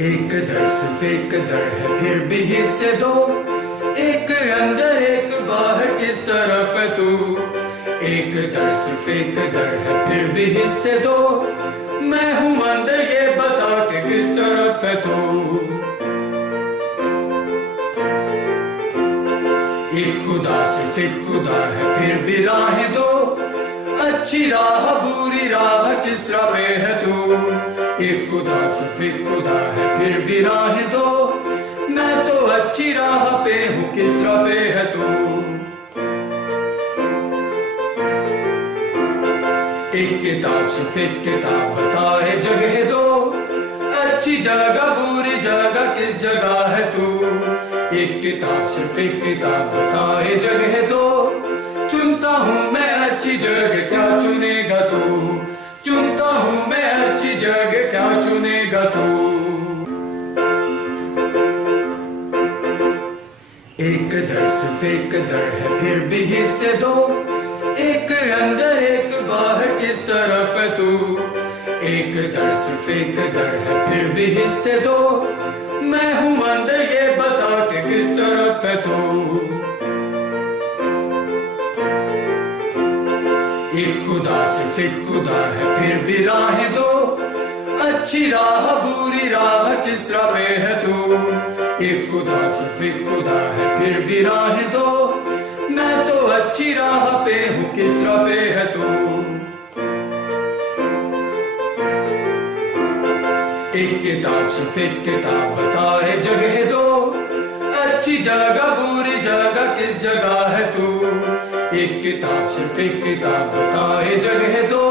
एक दर सिर्फ एक दर है फिर भी हिस्से दो, एक अंदर एक बाहर किस तरफ है तू। एक दर सिर्फ एक दर है फिर भी हिस्से दो, मैं हूं अंदर ये बता के किस तरफ है तू। एक खुदा सिर्फ एक खुदा है फिर भी राहें दो, अच्छी राह बुरी राह किस राह पे है तू। एक खुदा सिर्फ एक खुदा है फिर भी राहें दो, मैं तो अच्छी राह पे हूँ किस राह पे है तू। एक किताब सिर्फ एक किताब बताए जगह दो, अच्छी जगह बुरी जगह किस जगह है तू। एक किताब सिर्फ एक किताब बताए जगह दो, चुनता हूँ मैं अच्छी जगह क्या चुनेगा तू। चुनता हूँ मैं अच्छी जगह क्या चुनेगा तू। एक दर सिर्फ एक दर है फिर भी हिस्से दो, एक अंदर एक बाहर किस तरफ है तू। एक दर सिर्फ एक दर है फिर भी हिस्से दो, मैं हूं अंदर ये बता के किस तरफ है तू। एक खुदा सिर्फ एक खुदा है फिर भी राहें दो, अच्छी राह बुरी राह किस राह पे है तू। एक खुदा सिर्फ एक खुदा है फिर भी राहें दो, मैं तो अच्छी राह पे हूँ किस राह पे है तू। एक किताब सिर्फ एक किताब बताए जगह दो, अच्छी जगह बुरी जगह किस जगह है तू। एक किताब सिर्फ एक किताब बताए जगह दो,